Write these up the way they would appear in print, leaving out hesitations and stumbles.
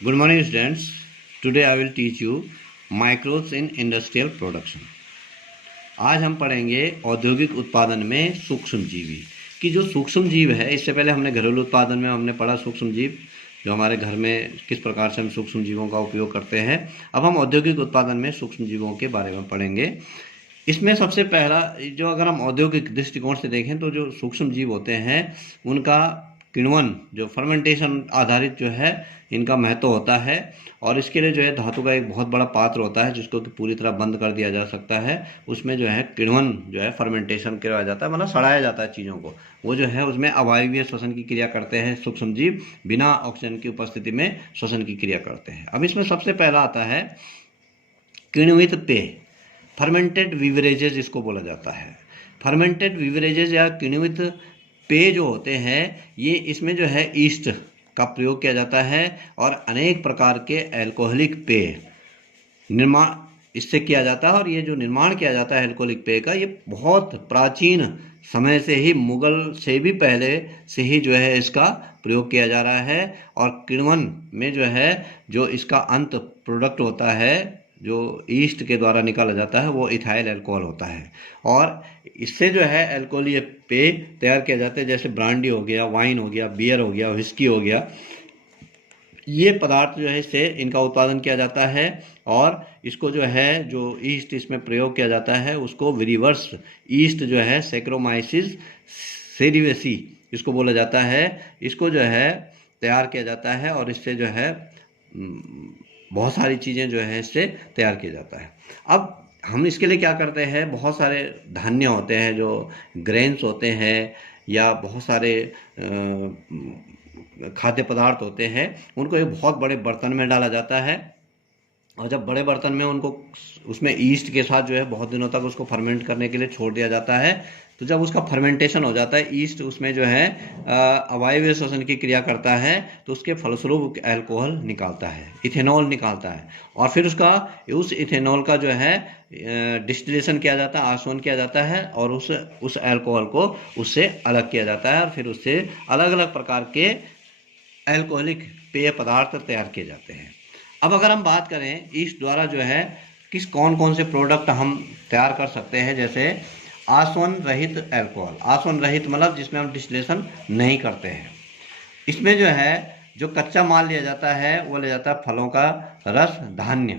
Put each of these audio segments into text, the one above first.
Good morning, students. Today I will teach you microbes in industrial production. आज हम पढ़ेंगे औद्योगिक उत्पादन में सूक्ष्म जीवी कि जो सूक्ष्म जीव है। इससे पहले हमने घरेलू उत्पादन में हमने पढ़ा सूक्ष्म जीव, जो हमारे घर में किस प्रकार से हम सूक्ष्म जीवों का उपयोग करते हैं। अब हम औद्योगिक उत्पादन में सूक्ष्म जीवों के बारे में पढ़ेंगे। इसमें सबसे पहला जो अगर हम औद्योगिक दृष्टिकोण से देखें तो जो सूक्ष्म जीव होते हैं उनका किण्वन, जो फर्मेंटेशन आधारित जो है इनका महत्व होता है। और इसके लिए जो है धातु का एक बहुत बड़ा पात्र होता है जिसको कि पूरी तरह बंद कर दिया जा सकता है। उसमें जो है किण्वन जो है फर्मेंटेशन करवाया जाता है, मतलब सड़ाया जाता है चीज़ों को। वो जो है उसमें अवायवीय श्वसन की क्रिया करते हैं। सूक्ष्म जीव बिना ऑक्सीजन की उपस्थिति में श्वसन की क्रिया करते हैं। अब इसमें सबसे पहला आता है किण्वित पेय, फर्मेंटेड बीवरेजेस इसको बोला जाता है। फर्मेंटेड बीवरेजेस या किण्वित पेय जो होते हैं ये इसमें जो है ईस्ट का प्रयोग किया जाता है और अनेक प्रकार के अल्कोहलिक पेय निर्माण इससे किया जाता है। और ये जो निर्माण किया जाता है अल्कोहलिक पेय का, ये बहुत प्राचीन समय से ही, मुगल से भी पहले से ही जो है इसका प्रयोग किया जा रहा है। और किण्वन में जो है जो इसका अंत प्रोडक्ट होता है जो ईस्ट के द्वारा निकाला जाता है वो इथाइल अल्कोहल होता है। और इससे जो है अल्कोहलीय पेय तैयार किया जाता है, जैसे ब्रांडी हो गया, वाइन हो गया, बियर हो गया, व्हिस्की हो गया। ये पदार्थ जो है इससे इनका उत्पादन किया जाता है। और इसको जो है जो ईस्ट इसमें प्रयोग किया जाता है उसको रिवर्स ईस्ट जो है सैक्रोमाइसिस सेरिवेसी इसको बोला जाता है। इसको जो है तैयार किया जाता है और इससे जो है बहुत सारी चीज़ें जो है इससे तैयार किया जाता है। अब हम इसके लिए क्या करते हैं, बहुत सारे धान्य होते हैं जो ग्रेन्स होते हैं या बहुत सारे खाद्य पदार्थ होते हैं, उनको एक बहुत बड़े बर्तन में डाला जाता है। और जब बड़े बर्तन में उनको उसमें ईस्ट के साथ जो है बहुत दिनों तक उसको फर्मेंट करने के लिए छोड़ दिया जाता है। तो जब उसका फर्मेंटेशन हो जाता है, ईस्ट उसमें जो है अवायवीय श्वसन की क्रिया करता है, तो उसके फलस्वरूप अल्कोहल निकालता है, इथेनॉल निकालता है। और फिर उस इथेनॉल का जो है डिस्टिलेशन किया जाता है, आसवन किया जाता है और उस अल्कोहल को उससे अलग किया जाता है। और फिर उससे अलग अलग प्रकार के अल्कोहलिक पेय पदार्थ तैयार किए जाते हैं। अब अगर हम बात करें ईस्ट द्वारा जो है कौन कौन से प्रोडक्ट हम तैयार कर सकते हैं, जैसे आसवन रहित अल्कोहल। आसवन रहित मतलब जिसमें हम डिस्टिलेशन नहीं करते हैं। इसमें जो है जो कच्चा माल लिया जाता है वो लिया जाता है फलों का रस, धान्य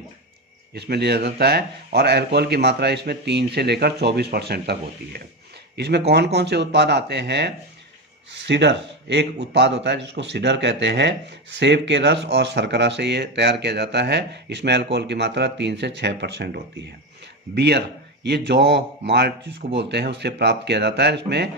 इसमें लिया जाता है। और अल्कोहल की मात्रा इसमें 3 से लेकर 24% तक होती है। इसमें कौन कौन से उत्पाद आते हैं, सीडर एक उत्पाद होता है जिसको सीडर कहते हैं। सेब के रस और शर्करा से ये तैयार किया जाता है। इसमें अल्कोहल की मात्रा 3 से 6% होती है। बियर ये जौ माल्ट जिसको बोलते हैं उससे प्राप्त किया जाता है। इसमें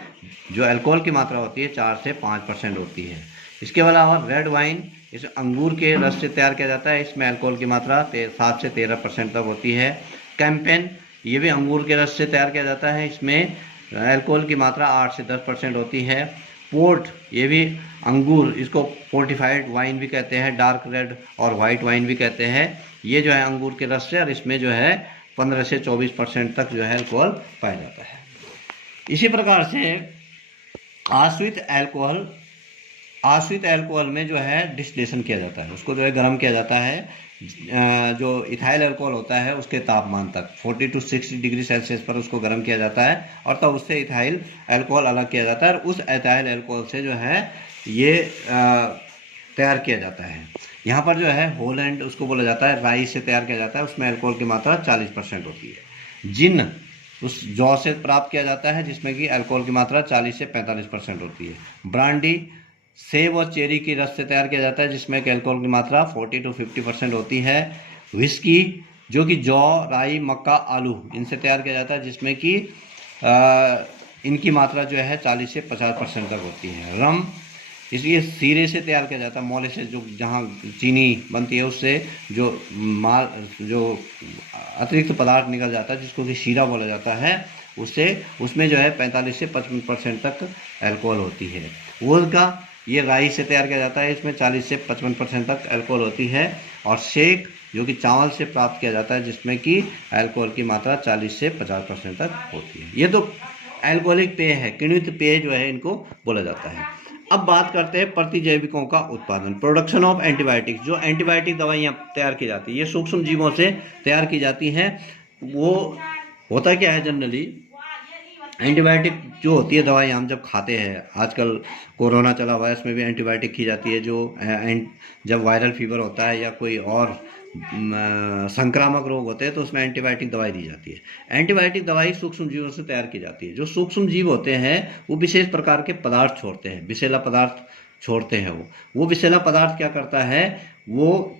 जो अल्कोहल की मात्रा होती है 4 से 5% होती है। इसके अलावा रेड वाइन इस अंगूर के रस से तैयार किया जाता है। इसमें अल्कोहल की मात्रा 7 से 13% तक होती है। कैंपेन ये भी अंगूर के रस से तैयार किया जाता है। इसमें अल्कोहल की मात्रा 8 से 10% होती है। पोर्ट ये भी अंगूर, इसको फोर्टिफाइड वाइन भी कहते हैं, डार्क रेड और वाइट वाइन भी कहते हैं। ये जो है अंगूर के रस से, और इसमें जो है 15 से 24% तक जो है अल्कोहल पाया जाता है। इसी प्रकार से आश्रित अल्कोहल में जो है डिस्टिलेशन किया जाता है, उसको जो है गर्म किया जाता है। जो इथाइल अल्कोहल होता है उसके तापमान तक 40 to 60 डिग्री सेल्सियस पर उसको गर्म किया जाता है और तब उससे इथाइल अल्कोहल अलग किया जाता है। और उस इथाइल अल्कोहल से जो है ये तैयार किया जाता है। यहाँ पर जो है होलैंड उसको बोला जाता है, राई से तैयार किया जाता है। उसमें अल्कोहल की मात्रा 40% होती है। जिन उस जौ से प्राप्त किया जाता है जिसमें कि अल्कोहल की मात्रा 40 से 45% होती है। ब्रांडी सेब और चेरी की रस से तैयार किया जाता है जिसमें अल्कोहल की मात्रा 40 to 50% होती है। व्हिस्की जो कि जौ, राई, मक्का, आलू इनसे तैयार किया जाता है जिसमें कि इनकी मात्रा जो है 40 से 50% तक होती है। रम इसलिए सीरे से तैयार किया जाता है, मोले से जो जहाँ चीनी बनती है उससे जो अतिरिक्त पदार्थ निकल जाता है जिसको कि शीरा बोला जाता है, उसमें जो है 45 से 55% तक अल्कोहल होती है। वोदका ये राई से तैयार किया जाता है, इसमें 40 से 55% तक अल्कोहल होती है। और शेक जो कि चावल से प्राप्त किया जाता है जिसमें कि अल्कोहल की मात्रा 40 से 50% तक होती है। ये तो अल्कोहलिक पेय है, किण्वित पेय जो है इनको बोला जाता है। अब बात करते हैं प्रतिजैविकों का उत्पादन, प्रोडक्शन ऑफ एंटीबायोटिक्स। जो एंटीबायोटिक दवाइयाँ तैयार की जाती है ये सूक्ष्म जीवों से तैयार की जाती हैं। वो होता क्या है, जनरली एंटीबायोटिक जो होती है दवाई हम जब खाते हैं, आजकल कोरोना चला हुआ है, इसमें भी एंटीबायोटिक की जाती है। जो जब वायरल फीवर होता है या कोई और संक्रामक रोग होते हैं तो उसमें एंटीबायोटिक दवाई दी जाती है। एंटीबायोटिक दवाई सूक्ष्म जीवों से तैयार की जाती है। जो सूक्ष्म जीव होते हैं वो विशेष प्रकार के पदार्थ छोड़ते हैं, विषैला पदार्थ छोड़ते हैं। वो विषैला पदार्थ क्या करता है, वो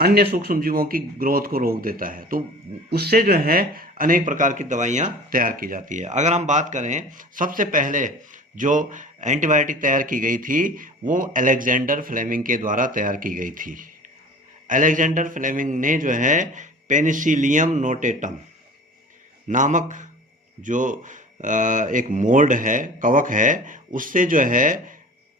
अन्य सूक्ष्म जीवों की ग्रोथ को रोक देता है। तो उससे जो है अनेक प्रकार की दवाइयाँ तैयार की जाती है। अगर हम बात करें, सबसे पहले जो एंटीबायोटिक तैयार की गई थी वो अलेक्जेंडर फ्लेमिंग के द्वारा तैयार की गई थी। अलेक्जेंडर फ्लेमिंग ने जो है पेनिसिलियम नोटेटम नामक जो एक मोल्ड है, कवक है, उससे जो है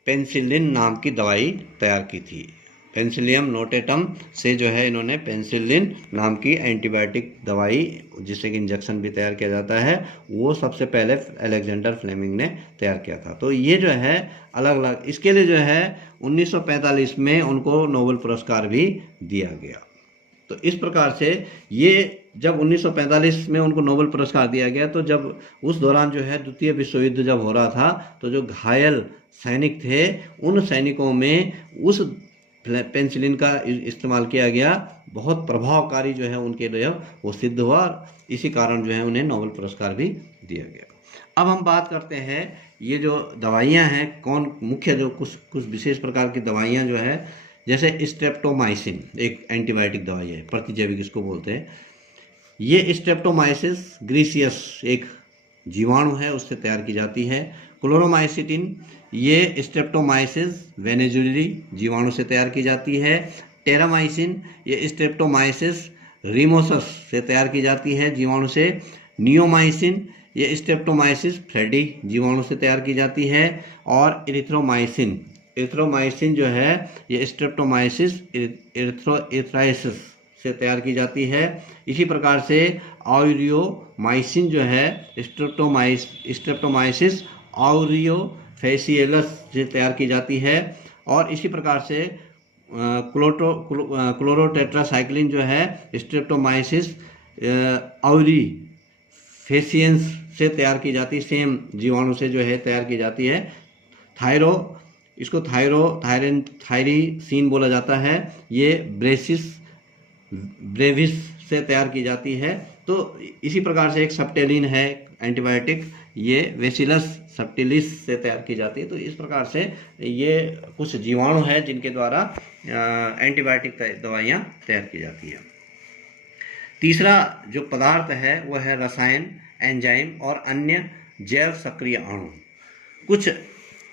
पेनिसिलिन नाम की दवाई तैयार की थी। पेनिसिलियम नोटेटम से जो है इन्होंने पेनिसिलिन नाम की एंटीबायोटिक दवाई, जिससे कि इंजेक्शन भी तैयार किया जाता है, वो सबसे पहले अलेक्जेंडर फ्लेमिंग ने तैयार किया था। तो ये जो है अलग अलग, इसके लिए जो है 1945 में उनको नोबेल पुरस्कार भी दिया गया। तो इस प्रकार से ये जब 1945 में उनको नोबेल पुरस्कार दिया गया, तो जब उस दौरान जो है द्वितीय विश्व युद्ध जब हो रहा था, तो जो घायल सैनिक थे उन सैनिकों में उस पेनिसिलिन का इस्तेमाल किया गया। बहुत प्रभावकारी जो है उनके लिए वो सिद्ध हुआ, इसी कारण जो है उन्हें नोबेल पुरस्कार भी दिया गया। अब हम बात करते हैं ये जो दवाइयाँ हैं, कौन मुख्य जो कुछ विशेष प्रकार की दवाइयाँ जो है, जैसे स्ट्रेप्टोमाइसिन एक एंटीबायोटिक दवाई है, प्रतिजैविक इसको बोलते हैं। ये स्ट्रेप्टोमाइसिस ग्रीसियस एक जीवाणु है, उससे तैयार की जाती है। क्लोरोमाइसिटिन ये स्ट्रेप्टोमाइसिस वेनेजुलरी जीवाणु से तैयार की जाती है। टेरामाइसिन ये स्ट्रेप्टोमाइसिस रिमोसस से तैयार की जाती है जीवाणु से। नियोमाइसिन ये स्ट्रेप्टोमाइसिस फ्रेडी जीवाणु से तैयार की जाती है। और इरिथ्रोमाइसिन, इरिथ्रोमाइसिन जो है ये स्ट्रेप्टोमाइसिस इरिथ्राइसिस से तैयार की जाती है। इसी प्रकार से ऑरियोमाइसिन जो है स्ट्रेप्टोमाइसिस ऑरियोफेसिएलस से तैयार की जाती है। और इसी प्रकार से क्लोरोटेट्रासाइक्लिन जो है स्ट्रेप्टोमाइसिस ऑरिफेसिएंस से तैयार की जाती है, सेम जीवाणु से जो है तैयार की जाती है। इसको थायरीसीन बोला जाता है, ये ब्रेविस से तैयार की जाती है। तो इसी प्रकार से एक सब्टेलिन है एंटीबायोटिक, ये वेसिलस सब्टिलिस से तैयार की जाती है। तो इस प्रकार से ये कुछ जीवाणु है जिनके द्वारा एंटीबायोटिक दवाइयाँ तैयार की जाती है। तीसरा जो पदार्थ है वह है रसायन, एंजाइम और अन्य जैव सक्रिय अणु। कुछ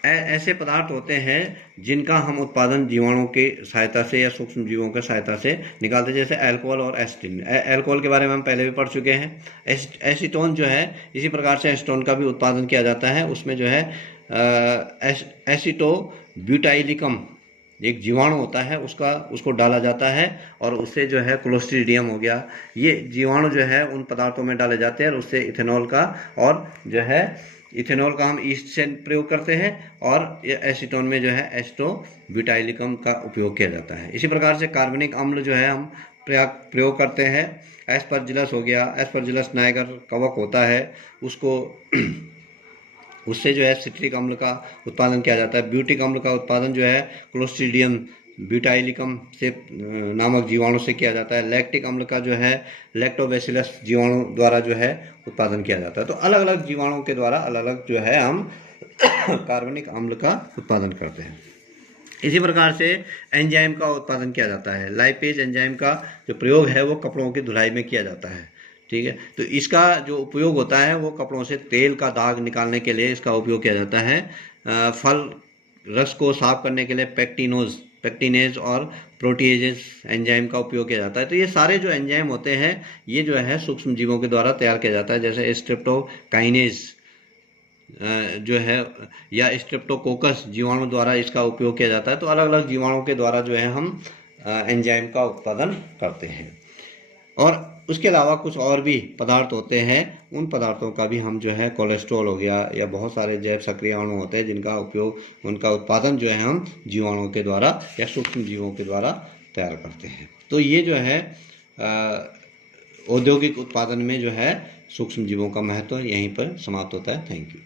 ऐसे पदार्थ होते हैं जिनका हम उत्पादन जीवाणुओं की सहायता से या सूक्ष्म जीवों की सहायता से निकालते हैं, जैसे अल्कोहल और एसिटिन। अल्कोहल के बारे में हम पहले भी पढ़ चुके हैं। एसीटोन जो है, इसी प्रकार से एसीटोन का भी उत्पादन किया जाता है। उसमें जो है एसिटोब्यूटाइलिकम एक जीवाणु होता है, उसको डाला जाता है और उससे जो है क्लोस्ट्रीडियम हो गया, ये जीवाणु जो है उन पदार्थों में डाले जाते हैं और उससे इथेनॉल का, और जो है इथेनॉल का हम ईस्ट से प्रयोग करते हैं और एसीटोन में जो है एसिटोब्यूटाइलिकम का उपयोग किया जाता है। इसी प्रकार से कार्बनिक अम्ल जो है हम प्रयोग करते हैं। एस्परजिलस हो गया, एस्परजिलस नाइगर कवक होता है, उससे जो है सिट्रिक अम्ल का उत्पादन किया जाता है। ब्यूटिक अम्ल का उत्पादन जो है क्लोस्ट्रीडियम ब्यूटाइलिकम से नामक जीवाणु से किया जाता है। लैक्टिक अम्ल का जो है लैक्टोबैसिलस जीवाणु द्वारा जो है उत्पादन किया जाता है। तो अलग अलग जीवाणुओं के द्वारा अलग अलग जो है हम कार्बनिक अम्ल का उत्पादन करते हैं। इसी प्रकार से एंजाइम का उत्पादन किया जाता है। लाइपेज एंजाइम का जो प्रयोग है वो कपड़ों की धुलाई में किया जाता है, ठीक है। तो इसका जो उपयोग होता है वो कपड़ों से तेल का दाग निकालने के लिए इसका उपयोग किया जाता है। फल रस को साफ करने के लिए पैक्टिनेज और प्रोटीएजेस एंजाइम का उपयोग किया जाता है। तो ये सारे जो एंजाइम होते हैं ये जो है सूक्ष्म जीवों के द्वारा तैयार किया जाता है, जैसे स्ट्रेप्टोकाइनेज जो है या स्ट्रेप्टोकोकस जीवाणु द्वारा इसका उपयोग किया जाता है। तो अलग अलग जीवाणुओं के द्वारा जो है हम एंजाइम का उत्पादन करते हैं। और उसके अलावा कुछ और भी पदार्थ होते हैं, उन पदार्थों का भी हम जो है कोलेस्ट्रॉल हो गया या बहुत सारे जैव सक्रिय अणु होते हैं जिनका उपयोग, उनका उत्पादन जो है हम जीवाणुओं के द्वारा या सूक्ष्म जीवों के द्वारा तैयार करते हैं। तो ये जो है औद्योगिक उत्पादन में जो है सूक्ष्म जीवों का महत्व यहीं पर समाप्त होता है। Thank you.